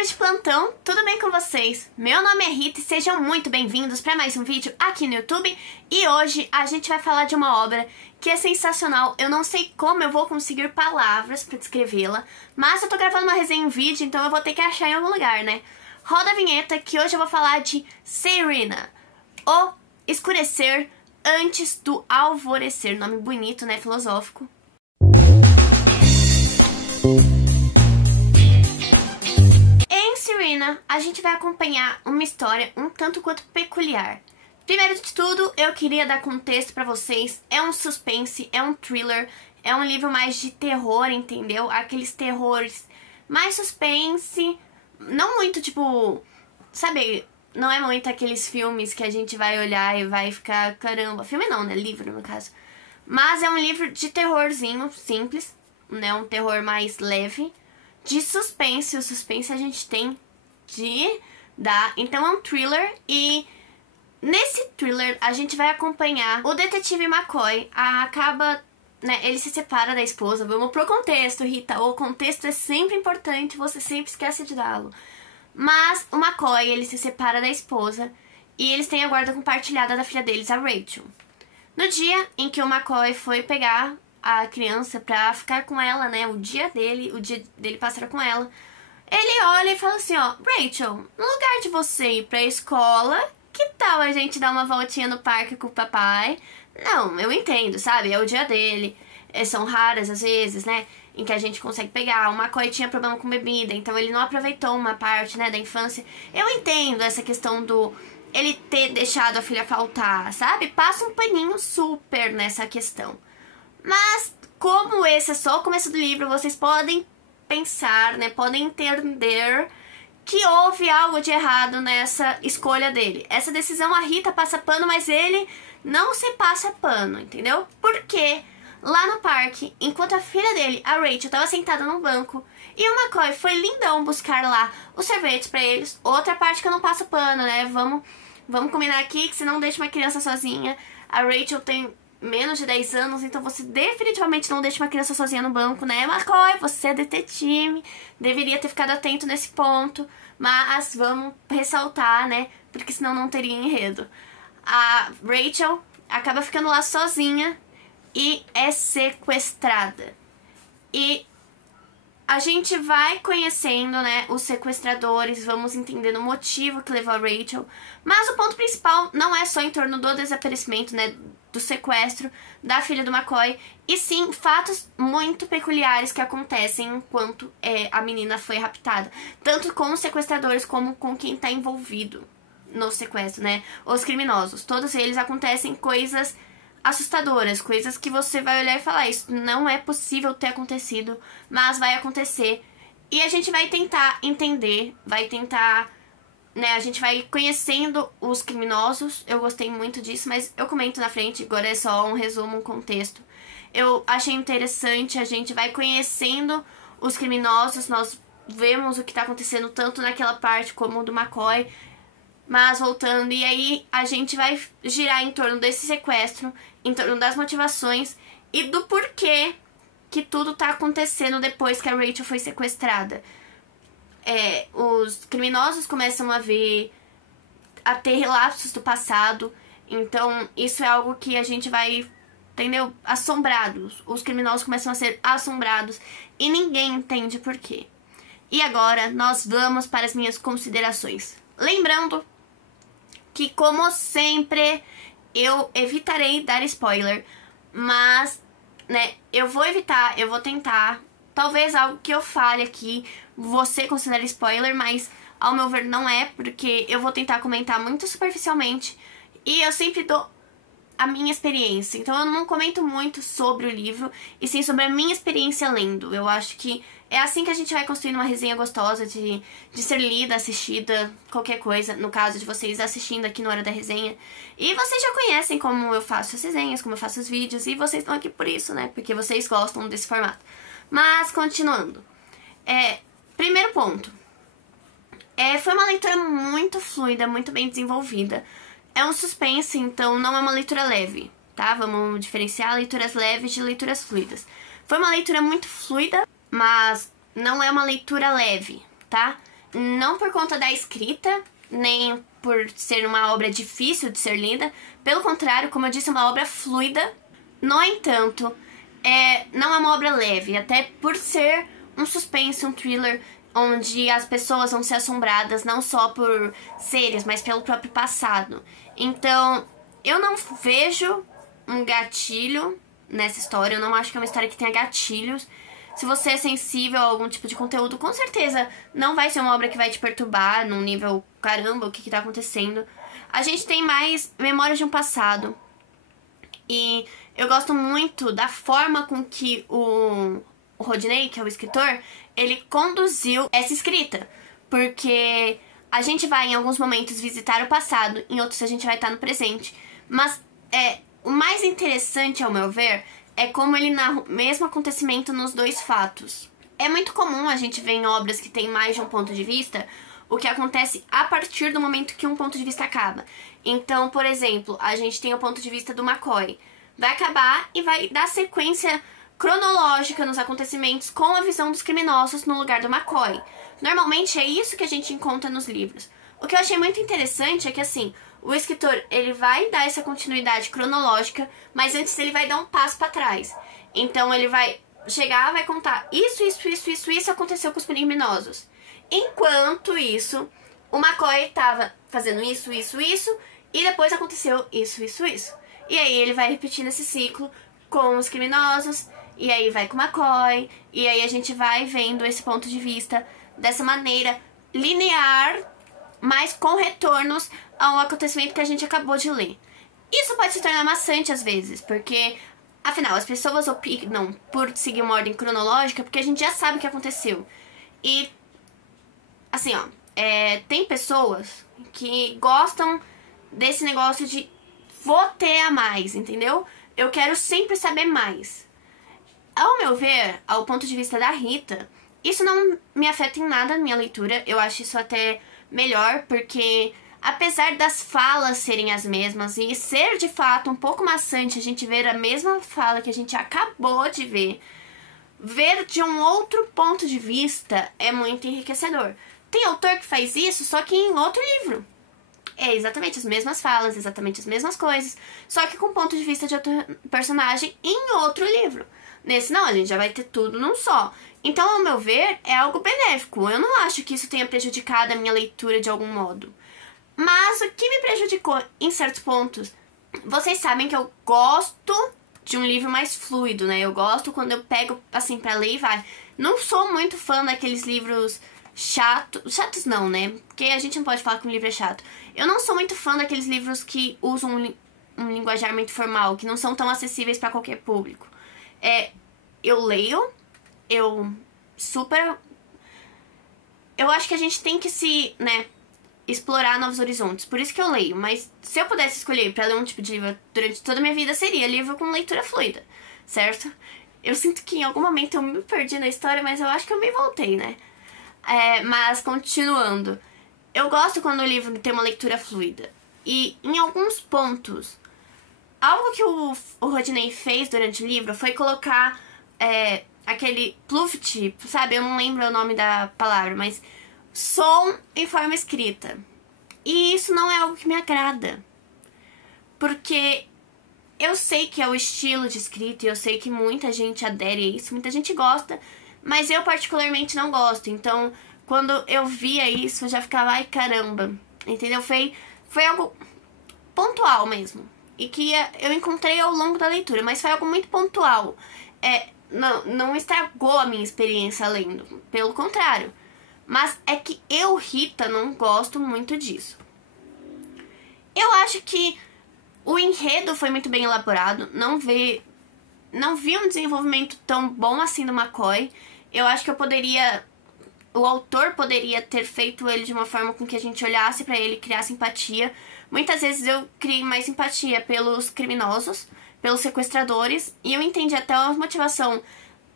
leitores de plantão, tudo bem com vocês? Meu nome é Rita e sejam muito bem-vindos para mais um vídeo aqui no YouTube. E hoje a gente vai falar de uma obra que é sensacional. Eu não sei como eu vou conseguir palavras para descrevê-la, mas eu tô gravando uma resenha em vídeo, então eu vou ter que achar em algum lugar, né? Roda a vinheta que hoje eu vou falar de Serena, O Escurecer Antes do Alvorecer. Nome bonito, né? Filosófico. A gente vai acompanhar uma história um tanto quanto peculiar. Primeiro de tudo, eu queria dar contexto pra vocês. É um suspense, é um thriller, é um livro mais de terror, entendeu? Aqueles terrores mais suspense, não muito tipo, sabe, não é muito aqueles filmes que a gente vai olhar e vai ficar, caramba, filme não, né? Livro no caso. Mas é um livro de terrorzinho simples, né? Um terror mais leve. De suspense, o suspense a gente tem então é um thriller e nesse thriller a gente vai acompanhar o detetive McCoy. Ele se separa da esposa. Vamos pro contexto, Rita. O contexto é sempre importante, você sempre esquece de dá-lo. Mas o McCoy, ele se separa da esposa e eles têm a guarda compartilhada da filha deles, a Rachel. No dia em que o McCoy foi pegar a criança pra ficar com ela, né, o dia dele passar com ela, ele olha e fala assim, ó, Rachel, no lugar de você ir pra escola, que tal a gente dar uma voltinha no parque com o papai? Não, eu entendo, sabe? É o dia dele. São raras as vezes, né, em que a gente consegue pegar. O McCoy tinha problema com bebida, então ele não aproveitou uma parte, né, da infância. Eu entendo essa questão do ele ter deixado a filha faltar, sabe? Passa um paninho super nessa questão. Mas, como esse é só o começo do livro, vocês podem pensar, né, podem entender que houve algo de errado nessa escolha dele. Essa decisão a Rita passa pano, mas ele não se passa pano, entendeu? Porque lá no parque, enquanto a filha dele, a Rachel, estava sentada no banco e o McCoy foi lindão buscar lá os sorvetes pra eles. Outra parte que eu não passo pano, né? Vamos combinar aqui que você não deixa uma criança sozinha. A Rachel tem menos de 10 anos, então você definitivamente não deixa uma criança sozinha no banco, né? McCoy, você é detetive, deveria ter ficado atento nesse ponto, mas vamos ressaltar, né? Porque senão não teria enredo. A Rachel acaba ficando lá sozinha e é sequestrada. E a gente vai conhecendo, né, os sequestradores, vamos entendendo o motivo que levou a Rachel, mas o ponto principal não é só em torno do desaparecimento, né, do sequestro da filha do McCoy, e sim fatos muito peculiares que acontecem enquanto a menina foi raptada, tanto com os sequestradores como com quem está envolvido no sequestro, né, os criminosos. Todos eles acontecem coisas assustadoras, coisas que você vai olhar e falar, isso não é possível ter acontecido, mas vai acontecer. E a gente vai tentar entender, vai tentar, né, a gente vai conhecendo os criminosos. Eu gostei muito disso, mas eu comento na frente, agora é só um resumo, um contexto. Eu achei interessante, a gente vai conhecendo os criminosos, nós vemos o que tá acontecendo tanto naquela parte como do McCoy. Mas voltando, e aí a gente vai girar em torno desse sequestro, em torno das motivações e do porquê que tudo tá acontecendo depois que a Rachel foi sequestrada. Os criminosos começam a ter relapsos do passado, então isso é algo que a gente vai, entendeu? Assombrados. Os criminosos começam a ser assombrados e ninguém entende porquê. E agora nós vamos para as minhas considerações. Lembrando que, como sempre, eu evitarei dar spoiler, mas, né, eu vou evitar, eu vou tentar, talvez algo que eu fale aqui, você considere spoiler, mas ao meu ver não é, porque eu vou tentar comentar muito superficialmente, e eu sempre dou a minha experiência, então eu não comento muito sobre o livro, e sim sobre a minha experiência lendo. Eu acho que é assim que a gente vai construindo uma resenha gostosa de ser lida, assistida, qualquer coisa, no caso de vocês assistindo aqui na hora da resenha. E vocês já conhecem como eu faço as resenhas, como eu faço os vídeos, e vocês estão aqui por isso, né, porque vocês gostam desse formato. Mas, continuando. Primeiro ponto. Foi uma leitura muito fluida, muito bem desenvolvida. É um suspense, então não é uma leitura leve, tá? Vamos diferenciar leituras leves de leituras fluidas. Foi uma leitura muito fluida, mas não é uma leitura leve, tá? Não por conta da escrita, nem por ser uma obra difícil de ser lida. Pelo contrário, como eu disse, é uma obra fluida. No entanto, não é uma obra leve, até por ser um suspense, um thriller, onde as pessoas vão ser assombradas não só por seres, mas pelo próprio passado. Então, eu não vejo um gatilho nessa história, eu não acho que é uma história que tenha gatilhos. Se você é sensível a algum tipo de conteúdo, com certeza não vai ser uma obra que vai te perturbar num nível, caramba, o que tá acontecendo. A gente tem mais Memórias de um Passado. E eu gosto muito da forma com que o Rodney, que é o escritor, ele conduziu essa escrita. Porque a gente vai em alguns momentos visitar o passado, em outros a gente vai estar no presente. Mas o mais interessante, ao meu ver, é como ele narra o mesmo acontecimento nos dois fatos. É muito comum a gente ver em obras que tem mais de um ponto de vista o que acontece a partir do momento que um ponto de vista acaba. Então, por exemplo, a gente tem o ponto de vista do McCoy. Vai acabar e vai dar sequência cronológica nos acontecimentos com a visão dos criminosos no lugar do McCoy. Normalmente é isso que a gente encontra nos livros. O que eu achei muito interessante é que, assim, o escritor, ele vai dar essa continuidade cronológica, mas antes ele vai dar um passo para trás. Então ele vai chegar, vai contar isso aconteceu com os criminosos. Enquanto isso, o McCoy tava fazendo isso, e depois aconteceu isso. E aí ele vai repetindo esse ciclo com os criminosos, e aí vai com o McCoy, e aí a gente vai vendo esse ponto de vista dessa maneira linear, mas com retornos ao acontecimento que a gente acabou de ler. Isso pode se tornar maçante às vezes, porque, afinal, as pessoas opinam por seguir uma ordem cronológica porque a gente já sabe o que aconteceu. E, assim, ó, tem pessoas que gostam desse negócio de vou ter a mais, entendeu? Eu quero sempre saber mais. Ao meu ver, ao ponto de vista da Rita, isso não me afeta em nada na minha leitura. Eu acho isso até melhor, porque apesar das falas serem as mesmas e ser de fato um pouco maçante a gente ver a mesma fala que a gente acabou de ver de um outro ponto de vista é muito enriquecedor. Tem autor que faz isso, só que em outro livro. É exatamente as mesmas falas, exatamente as mesmas coisas, só que com ponto de vista de outro personagem em outro livro. Nesse não, a gente já vai ter tudo num só. Então, ao meu ver, é algo benéfico. Eu não acho que isso tenha prejudicado a minha leitura de algum modo. Mas o que me prejudicou em certos pontos, vocês sabem que eu gosto de um livro mais fluido, né? Eu gosto quando eu pego, assim, pra ler e vai. Não sou muito fã daqueles livros chatos não, né? Porque a gente não pode falar que um livro é chato. Eu não sou muito fã daqueles livros que usam um linguajar muito formal, que não são tão acessíveis pra qualquer público. Eu leio, eu acho que a gente tem que explorar novos horizontes. Por isso que eu leio. Mas se eu pudesse escolher pra ler um tipo de livro durante toda a minha vida, seria livro com leitura fluida, certo? Eu sinto que em algum momento eu me perdi na história, mas eu acho que eu me voltei, né? Mas continuando, eu gosto quando o livro tem uma leitura fluida. E em alguns pontos, algo que o Rodney fez durante o livro foi colocar aquele pluft, sabe? Eu não lembro o nome da palavra, mas som em forma escrita. E isso não é algo que me agrada. Porque eu sei que é o estilo de escrita e eu sei que muita gente adere a isso, muita gente gosta, mas eu particularmente não gosto. Então, quando eu via isso, eu já ficava, ai caramba, entendeu? Foi algo pontual mesmo. E que eu encontrei ao longo da leitura, mas foi algo muito pontual. Não estragou a minha experiência lendo, pelo contrário. Mas é que eu, Rita, não gosto muito disso. Eu acho que o enredo foi muito bem elaborado. Não vi um desenvolvimento tão bom assim do McCoy. Eu acho que o autor poderia ter feito ele de uma forma com que a gente olhasse pra ele e criasse empatia. Muitas vezes eu criei mais empatia pelos criminosos, pelos sequestradores, e eu entendi até a motivação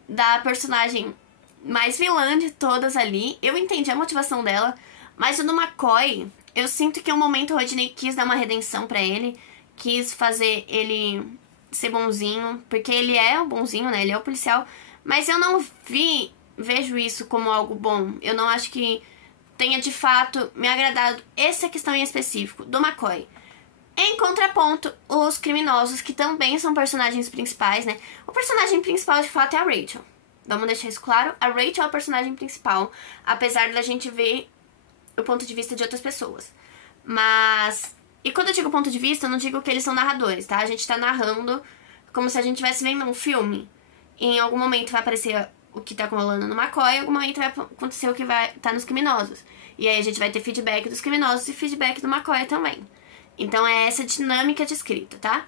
da personagem mais vilã de todas ali. Eu entendi a motivação dela, mas o do McCoy, eu sinto que em um momento o Rodney quis dar uma redenção pra ele, quis fazer ele ser bonzinho, porque ele é o bonzinho, né? Ele é o policial, mas eu não vejo isso como algo bom. Eu não acho que tenha de fato me agradado essa questão em específico do McCoy. Em contraponto, os criminosos, que também são personagens principais, né? O personagem principal de fato é a Rachel. Vamos deixar isso claro, a Rachel é o personagem principal, apesar da gente ver o ponto de vista de outras pessoas. Mas... E quando eu digo ponto de vista, eu não digo que eles são narradores, tá? A gente tá narrando como se a gente estivesse vendo um filme. E em algum momento vai aparecer o que tá rolando no McCoy, em algum momento vai acontecer o que vai tá nos criminosos. E aí a gente vai ter feedback dos criminosos e feedback do McCoy também. Então é essa dinâmica de escrita, tá?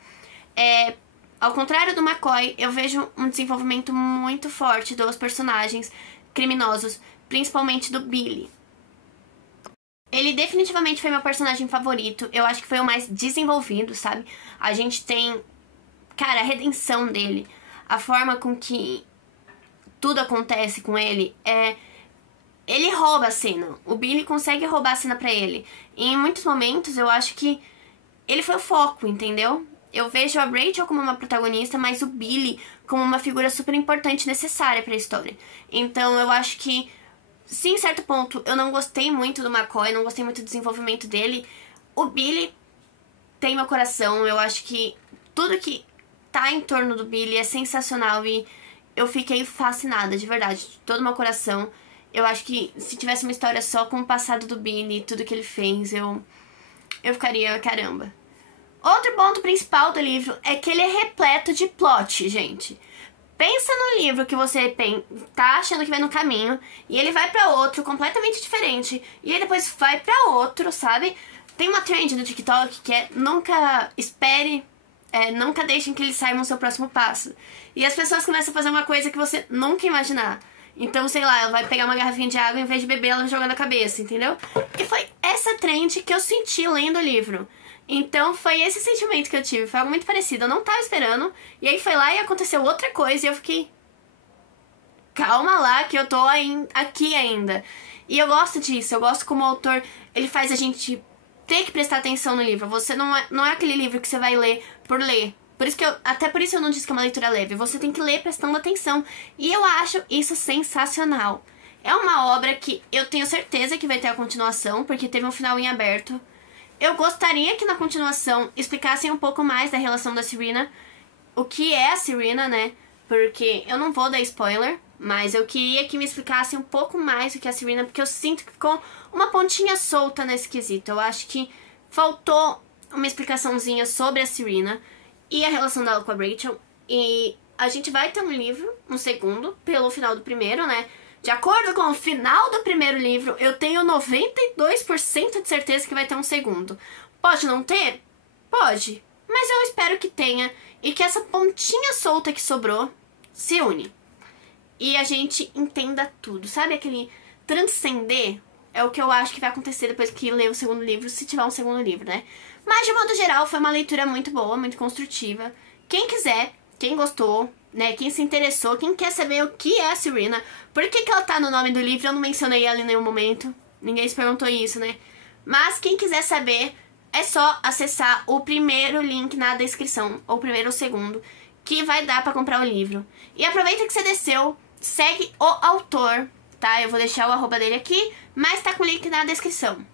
Ao contrário do McCoy, eu vejo um desenvolvimento muito forte dos personagens criminosos, principalmente do Billy. Ele definitivamente foi meu personagem favorito. Eu acho que foi o mais desenvolvido, sabe? A gente tem, cara, a redenção dele. A forma com que tudo acontece com ele é... Ele rouba a cena. O Billy consegue roubar a cena pra ele. E em muitos momentos eu acho que ele foi o foco, entendeu? Eu vejo a Rachel como uma protagonista, mas o Billy como uma figura super importante e necessária pra história. Então eu acho que, se em certo ponto eu não gostei muito do McCoy, não gostei muito do desenvolvimento dele, o Billy tem meu coração. Eu acho que tudo que tá em torno do Billy é sensacional e eu fiquei fascinada, de verdade, de todo o meu coração. Eu acho que se tivesse uma história só com o passado do Billy, tudo que ele fez, eu ficaria, caramba. Outro ponto principal do livro é que ele é repleto de plot, gente. Pensa no livro que você tá achando que vai no caminho e ele vai pra outro completamente diferente e aí depois vai pra outro, sabe? Tem uma trend no TikTok que é nunca espere, nunca deixem que eles saiam no seu próximo passo. E as pessoas começam a fazer uma coisa que você nunca imaginar. Então, sei lá, ela vai pegar uma garrafinha de água e em vez de beber, ela joga na cabeça, entendeu? E foi essa trend que eu senti lendo o livro. Então foi esse sentimento que eu tive, foi algo muito parecido, eu não tava esperando, e aí foi lá e aconteceu outra coisa e eu fiquei... Calma lá que eu tô aqui ainda. E eu gosto disso, eu gosto como o autor, ele faz a gente ter que prestar atenção no livro. Você não é aquele livro que você vai ler por ler. Até por isso eu não disse que é uma leitura leve, você tem que ler prestando atenção. E eu acho isso sensacional. É uma obra que eu tenho certeza que vai ter a continuação, porque teve um final em aberto. Eu gostaria que na continuação explicassem um pouco mais da relação da Serena, o que é a Serena, né? Porque eu não vou dar spoiler, mas eu queria que me explicassem um pouco mais o que é a Serena, porque eu sinto que ficou uma pontinha solta nesse quesito. Eu acho que faltou uma explicaçãozinha sobre a Serena e a relação dela com a Rachel. E a gente vai ter um livro, um segundo, pelo final do primeiro, né? De acordo com o final do primeiro livro, eu tenho 92% de certeza que vai ter um segundo. Pode não ter? Pode. Mas eu espero que tenha e que essa pontinha solta que sobrou se une. E a gente entenda tudo. Sabe aquele transcender? É o que eu acho que vai acontecer depois que ler o segundo livro, se tiver um segundo livro, né? Mas de modo geral, foi uma leitura muito boa, muito construtiva. Quem quiser, quem gostou, né, quem se interessou, quem quer saber o que é a Serena, por que ela tá no nome do livro, eu não mencionei ela em nenhum momento, ninguém se perguntou isso, né? Mas quem quiser saber, é só acessar o primeiro link na descrição, ou o primeiro ou o segundo, que vai dar pra comprar o livro. E aproveita que você desceu, segue o autor, tá? Eu vou deixar o arroba dele aqui, mas tá com o link na descrição.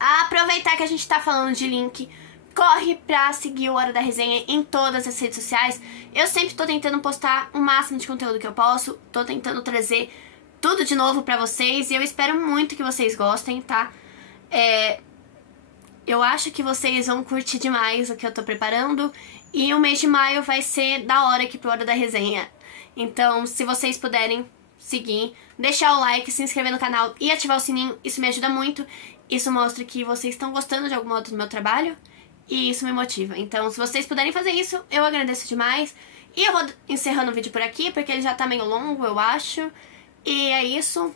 Aproveitar que a gente tá falando de link, corre pra seguir o Hora da Resenha em todas as redes sociais. Eu sempre tô tentando postar o máximo de conteúdo que eu posso. Tô tentando trazer tudo de novo pra vocês. E eu espero muito que vocês gostem, tá? Eu acho que vocês vão curtir demais o que eu tô preparando. E o mês de maio vai ser da hora aqui pro Hora da Resenha. Então, se vocês puderem seguir, deixar o like, se inscrever no canal e ativar o sininho, isso me ajuda muito. Isso mostra que vocês estão gostando de algum modo do meu trabalho. E isso me motiva. Então, se vocês puderem fazer isso, eu agradeço demais. E eu vou encerrando o vídeo por aqui, porque ele já tá meio longo, eu acho. E é isso.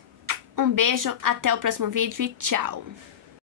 Um beijo, até o próximo vídeo e tchau!